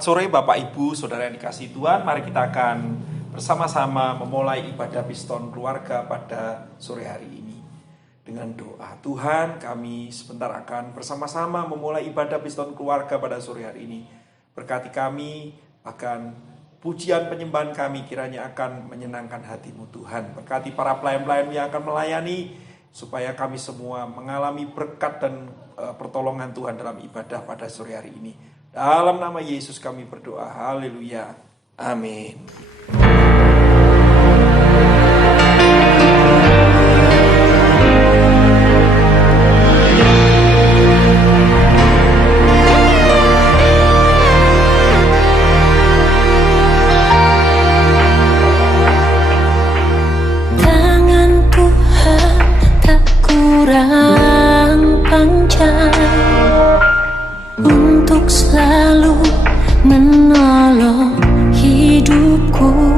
Selamat sore Bapak Ibu, Saudara yang dikasihi Tuhan. Mari kita akan bersama-sama memulai ibadah Piston Keluarga pada sore hari ini. Dengan doa, Tuhan, kami sebentar akan bersama-sama memulai ibadah Piston Keluarga pada sore hari ini. Berkati kami, bahkan pujian penyembahan kami kiranya akan menyenangkan hati-Mu Tuhan. Berkati para pelayan-pelayan yang akan melayani, supaya kami semua mengalami berkat dan pertolongan Tuhan dalam ibadah pada sore hari ini. Dalam nama Yesus kami berdoa, haleluya, amin. Tangan Tuhan tak kurang panjang untuk selalu menolong hidupku.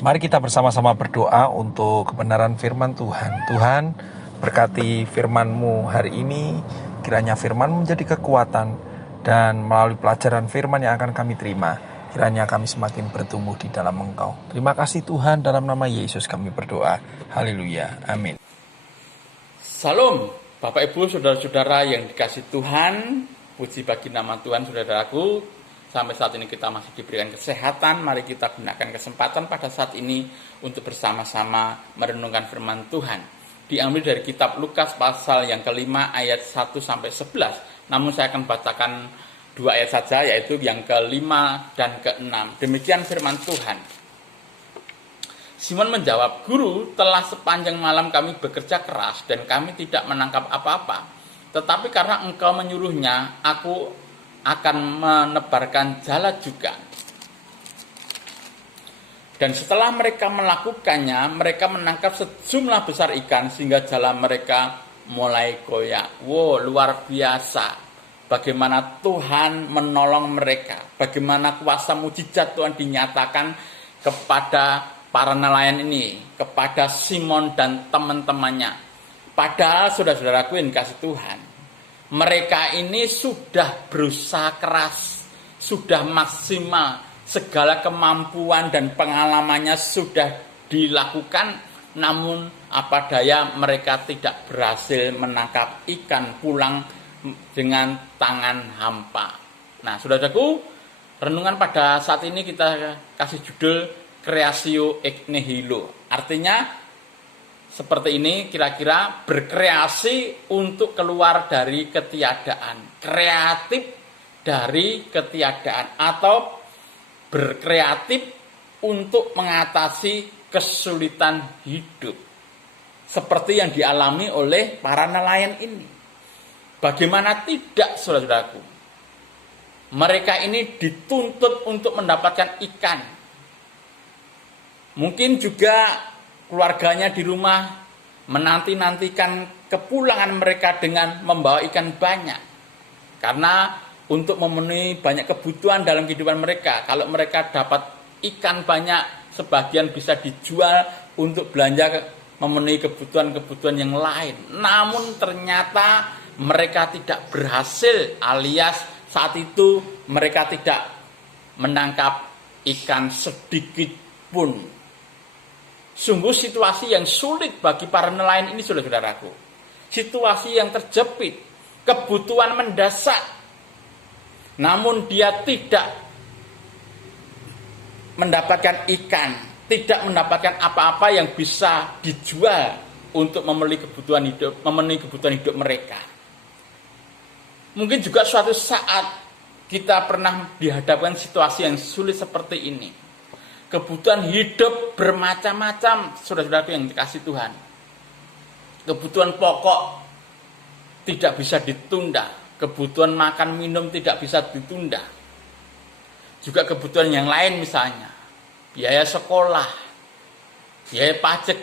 Mari kita bersama-sama berdoa untuk kebenaran firman Tuhan. Tuhan, berkati firman-Mu hari ini, kiranya firman menjadi kekuatan, dan melalui pelajaran firman yang akan kami terima, kiranya kami semakin bertumbuh di dalam Engkau. Terima kasih Tuhan, dalam nama Yesus kami berdoa. Haleluya. Amin. Salam, Bapak Ibu, saudara-saudara yang dikasih Tuhan. Puji bagi nama Tuhan, saudaraku. Sampai saat ini kita masih diberikan kesehatan. Mari kita gunakan kesempatan pada saat ini untuk bersama-sama merenungkan firman Tuhan. Diambil dari kitab Lukas pasal yang kelima ayat 1-11. Namun saya akan bacakan 2 ayat saja, yaitu yang kelima dan keenam. Demikian firman Tuhan. Simon menjawab, "Guru, telah sepanjang malam kami bekerja keras dan kami tidak menangkap apa-apa. Tetapi karena engkau menyuruhnya, aku akan menebarkan jala juga." Dan setelah mereka melakukannya, mereka menangkap sejumlah besar ikan sehingga jala mereka mulai goyah. Wow, luar biasa. Bagaimana Tuhan menolong mereka. Bagaimana kuasa mujizat Tuhan dinyatakan kepada para nelayan ini, kepada Simon dan teman-temannya. Padahal saudara-saudaraku yang dikasih Tuhan, mereka ini sudah berusaha keras, sudah maksimal, segala kemampuan dan pengalamannya sudah dilakukan, namun apa daya mereka tidak berhasil menangkap ikan, pulang dengan tangan hampa. Nah, saudaraku, renungan pada saat ini kita kasih judul Creatio ex nihilo. Artinya seperti ini, kira-kira berkreasi untuk keluar dari ketiadaan, kreatif dari ketiadaan, atau berkreatif untuk mengatasi kesulitan hidup, seperti yang dialami oleh para nelayan ini. Bagaimana tidak, saudara-saudaraku? Mereka ini dituntut untuk mendapatkan ikan. Mungkin juga keluarganya di rumah menanti-nantikan kepulangan mereka dengan membawa ikan banyak. Karena untuk memenuhi banyak kebutuhan dalam kehidupan mereka, kalau mereka dapat ikan banyak, sebagian bisa dijual untuk belanja memenuhi kebutuhan-kebutuhan yang lain. Namun ternyata mereka tidak berhasil, alias saat itu mereka tidak menangkap ikan sedikit pun. Sungguh situasi yang sulit bagi para nelayan ini, saudara-saudaraku. Situasi yang terjepit, kebutuhan mendesak. Namun dia tidak mendapatkan ikan, tidak mendapatkan apa-apa yang bisa dijual untuk memenuhi kebutuhan hidup mereka. Mungkin juga suatu saat kita pernah dihadapkan situasi yang sulit seperti ini. Kebutuhan hidup bermacam-macam, saudara-saudara yang dikasih Tuhan. Kebutuhan pokok tidak bisa ditunda. Kebutuhan makan minum tidak bisa ditunda. Juga kebutuhan yang lain, misalnya biaya sekolah, biaya pajak,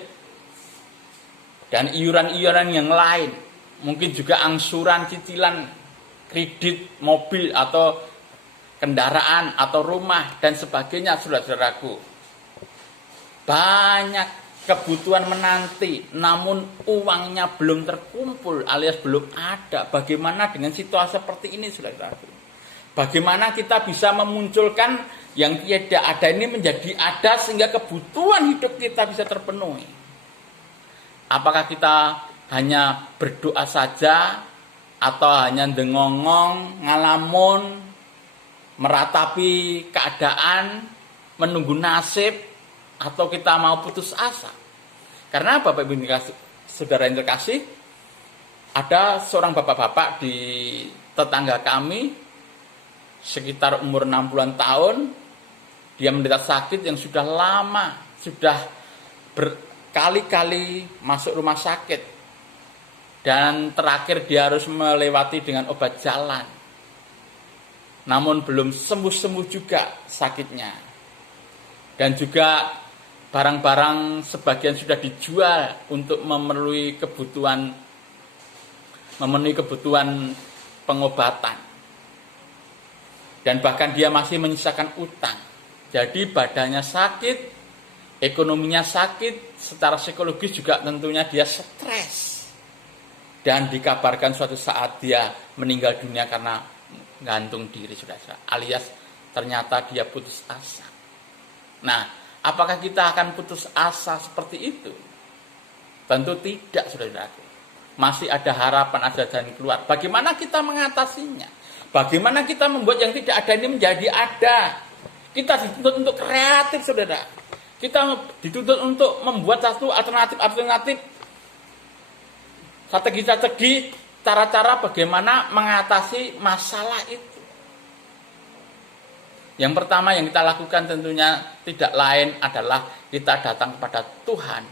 dan iuran-iuran yang lain. Mungkin juga angsuran, cicilan, kredit, mobil atau kendaraan atau rumah dan sebagainya, saudara-saudaraku. Banyak kebutuhan menanti, namun uangnya belum terkumpul alias belum ada. Bagaimana dengan situasi seperti ini, saudara-saudaraku? Bagaimana kita bisa memunculkan yang tidak ada ini menjadi ada sehingga kebutuhan hidup kita bisa terpenuhi? Apakah kita hanya berdoa saja atau hanya dengongong, ngalamun, meratapi keadaan, menunggu nasib, atau kita mau putus asa? Karena Bapak Ibu saudara yang terkasih, ada seorang bapak-bapak di tetangga kami, sekitar umur 60-an tahun, dia menderita sakit yang sudah lama, sudah berkali-kali masuk rumah sakit, dan terakhir dia harus melewati dengan obat jalan. Namun belum sembuh-sembuh juga sakitnya. Dan juga barang-barang sebagian sudah dijual untuk memenuhi kebutuhan pengobatan. Dan bahkan dia masih menyisakan utang. Jadi badannya sakit, ekonominya sakit, secara psikologis juga tentunya dia stres. Dan dikabarkan suatu saat dia meninggal dunia karena gantung diri, saudara. Alias ternyata dia putus asa. Nah, apakah kita akan putus asa seperti itu? Tentu tidak, saudaraku. Masih ada harapan, ada jalan keluar. Bagaimana kita mengatasinya? Bagaimana kita membuat yang tidak ada ini menjadi ada? Kita dituntut untuk kreatif, saudara. Kita dituntut untuk membuat satu alternatif, strategi-strategi, cara-cara bagaimana mengatasi masalah itu. Yang pertama yang kita lakukan tentunya tidak lain adalah kita datang kepada Tuhan,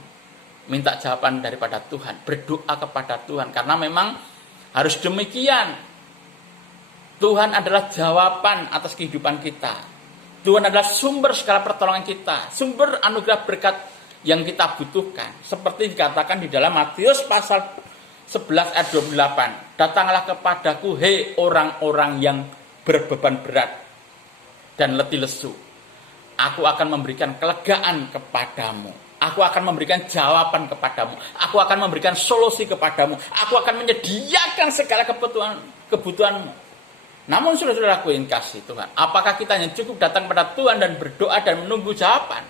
minta jawaban daripada Tuhan, berdoa kepada Tuhan, karena memang harus demikian. Tuhan adalah jawaban atas kehidupan kita. Tuhan adalah sumber segala pertolongan kita, sumber anugerah berkat yang kita butuhkan. Seperti dikatakan di dalam Matius pasal 11 ayat 28. Datanglah kepadaku, hei orang-orang yang berbeban berat dan letih lesu. Aku akan memberikan kelegaan kepadamu. Aku akan memberikan jawaban kepadamu. Aku akan memberikan solusi kepadamu. Aku akan menyediakan segala kebutuhanmu. Namun saudara-saudaraku yang kasih Tuhan, apakah kita hanya cukup datang kepada Tuhan dan berdoa dan menunggu jawaban?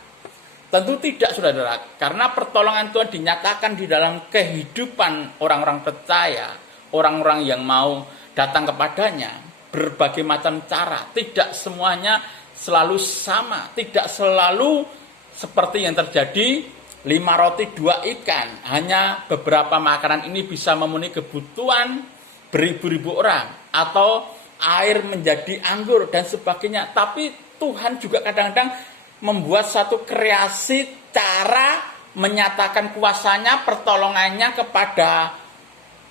Tentu tidak, saudara, karena pertolongan Tuhan dinyatakan di dalam kehidupan orang-orang percaya, orang-orang yang mau datang kepadanya, berbagai macam cara. Tidak semuanya selalu sama, tidak selalu seperti yang terjadi 5 roti 2 ikan. Hanya beberapa makanan ini bisa memenuhi kebutuhan beribu-ribu orang, atau air menjadi anggur dan sebagainya. Tapi Tuhan juga kadang-kadang membuat satu kreasi cara menyatakan kuasanya, pertolongannya kepada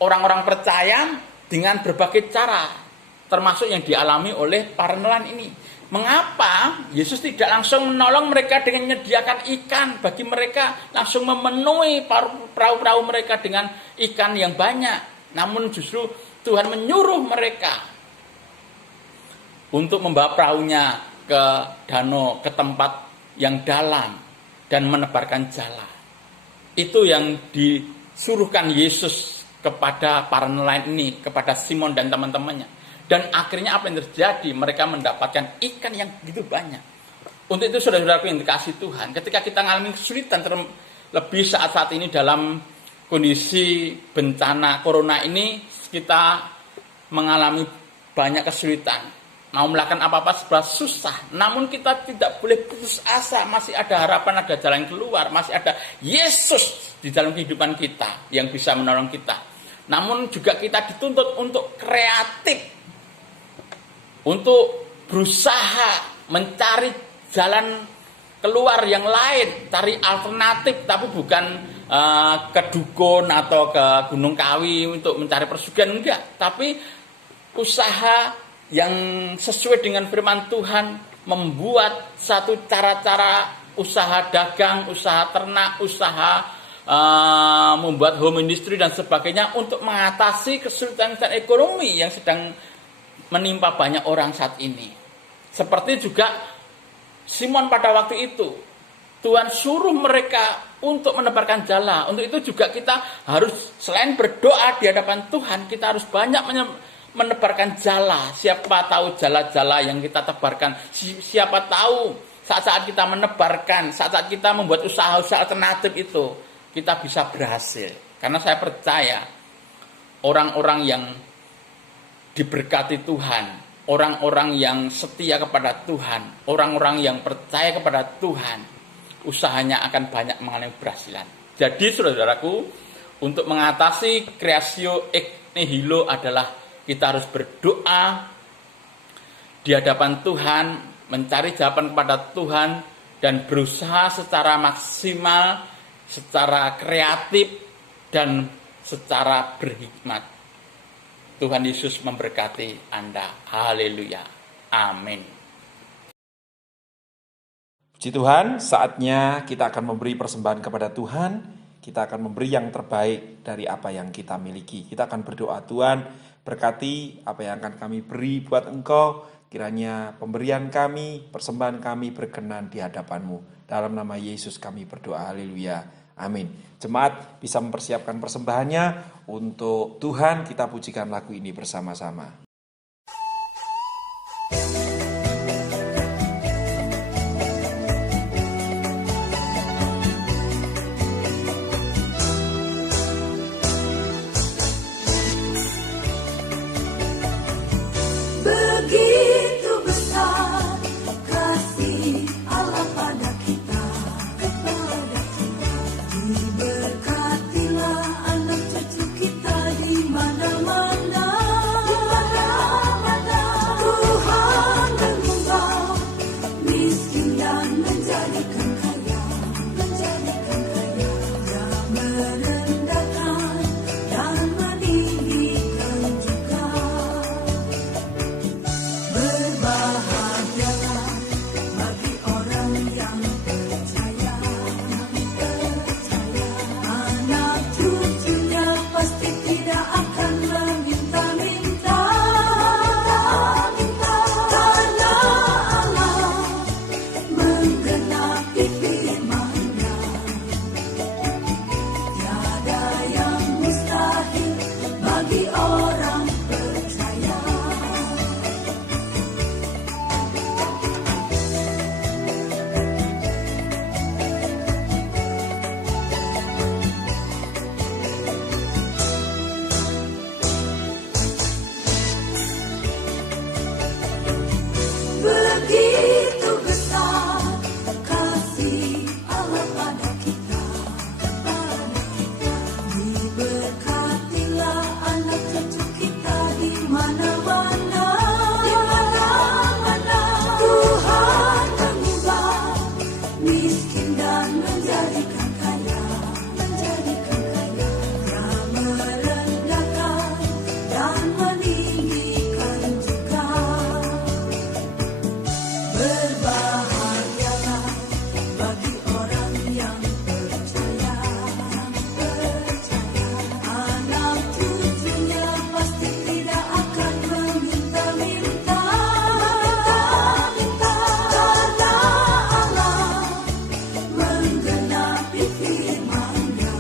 orang-orang percaya dengan berbagai cara, termasuk yang dialami oleh para nelayan ini. Mengapa Yesus tidak langsung menolong mereka dengan menyediakan ikan bagi mereka, langsung memenuhi perahu-perahu mereka dengan ikan yang banyak, namun justru Tuhan menyuruh mereka untuk membawa perahunya ke danau, ke tempat yang dalam, dan menebarkan jala. Itu yang disuruhkan Yesus kepada para nelayan ini, kepada Simon dan teman-temannya. Dan akhirnya apa yang terjadi? Mereka mendapatkan ikan yang begitu banyak. Untuk itu saudara-saudaraku yang dikasihi Tuhan, ketika kita mengalami kesulitan, terlebih saat-saat ini dalam kondisi bencana corona ini, kita mengalami banyak kesulitan. Mau melakukan apa-apa sebelah susah. Namun kita tidak boleh putus asa. Masih ada harapan, ada jalan keluar. Masih ada Yesus di dalam kehidupan kita yang bisa menolong kita. Namun juga kita dituntut untuk kreatif, untuk berusaha mencari jalan keluar yang lain, cari alternatif, tapi bukan ke dukun atau ke Gunung Kawi untuk mencari persugihan, enggak. Tapi usaha yang sesuai dengan firman Tuhan, membuat satu cara-cara usaha dagang, usaha ternak, usaha membuat home industry dan sebagainya untuk mengatasi kesulitan ekonomi yang sedang menimpa banyak orang saat ini. Seperti juga Simon pada waktu itu, Tuhan suruh mereka untuk menebarkan jala. Untuk itu juga kita harus selain berdoa di hadapan Tuhan, kita harus banyak menebarkan jala. Siapa tahu jala-jala yang kita tebarkan, siapa tahu saat-saat kita menebarkan, saat-saat kita membuat usaha-usaha alternatif itu, kita bisa berhasil. Karena saya percaya orang-orang yang diberkati Tuhan, orang-orang yang setia kepada Tuhan, orang-orang yang percaya kepada Tuhan, usahanya akan banyak mengalami keberhasilan. Jadi saudaraku, untuk mengatasi creatio ex nihilo adalah kita harus berdoa di hadapan Tuhan, mencari jawaban kepada Tuhan, dan berusaha secara maksimal, secara kreatif, dan secara berhikmat. Tuhan Yesus memberkati Anda. Haleluya. Amin. Puji Tuhan, saatnya kita akan memberi persembahan kepada Tuhan. Kita akan memberi yang terbaik dari apa yang kita miliki. Kita akan berdoa, Tuhan, berkati apa yang akan kami beri buat Engkau. Kiranya pemberian kami, persembahan kami berkenan di hadapan-Mu. Dalam nama Yesus kami berdoa, haleluya, amin. Jemaat bisa mempersiapkan persembahannya untuk Tuhan. Kita pujikan lagu ini bersama-sama. Begitu besar kasih Allah pada kita, diberkatilah anak cucu kita di mana-mana. Tuhan mengubah miskin dan menjadikan kaya, Dia merendahkan dan meninggikan juga. Berbahagialah bagi orang yang percaya, anak cucunya pasti tidak akan meminta-minta, karena Allah menggenapi firman-Nya. Tiada yang mustahil bagi orang percaya. Begitu besar kasih Allah pada kita, diberkatilah anak cucu kita di mana-mana. Tuhan mengubah miskin dan menjadikan kaya, Dia merendahkan dan meninggikan juga. Berbahagialah bagi orang yang percaya, anak cucunya pasti tidak akan meminta-minta, karena Allah menggenapi firman-Nya.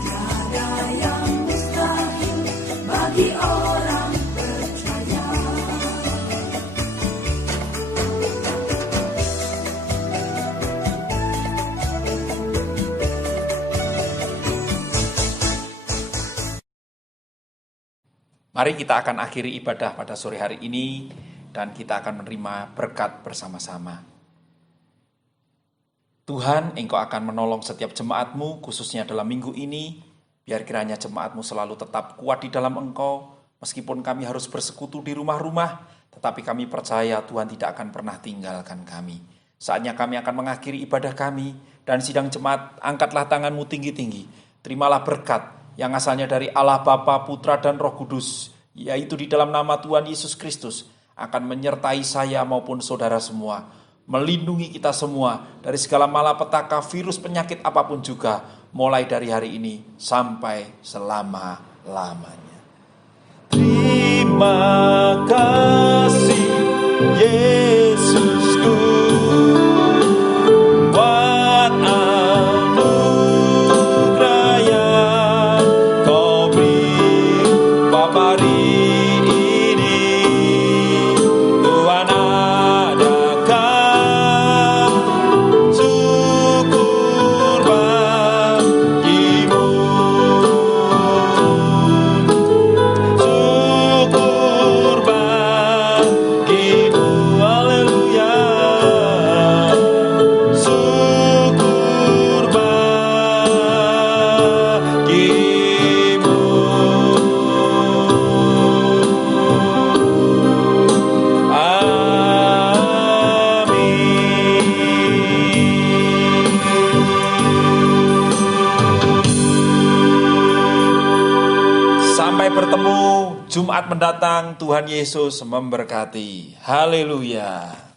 Tiada yang mustahil bagi orang percaya. Mari kita akan akhiri ibadah pada sore hari ini dan kita akan menerima berkat bersama-sama. Tuhan, Engkau akan menolong setiap jemaat-Mu khususnya dalam minggu ini. Biar kiranya jemaat-Mu selalu tetap kuat di dalam Engkau. Meskipun kami harus bersekutu di rumah-rumah, tetapi kami percaya Tuhan tidak akan pernah tinggalkan kami. Saatnya kami akan mengakhiri ibadah kami dan sidang jemaat, angkatlah tangan-Mu tinggi-tinggi. Terimalah berkat yang asalnya dari Allah Bapa, Putra, dan Roh Kudus, yaitu di dalam nama Tuhan Yesus Kristus, akan menyertai saya maupun saudara semua, melindungi kita semua dari segala malapetaka, virus, penyakit apapun juga, mulai dari hari ini sampai selama-lamanya. Terima kasih Yesusku, buat anugerah yang Kau beri hari ini. Tuhan adakan syukur bagimu, syukur bagimu, haleluya, syukur bagimu. Sampai bertemu Jumat mendatang. Tuhan Yesus memberkati. Haleluya.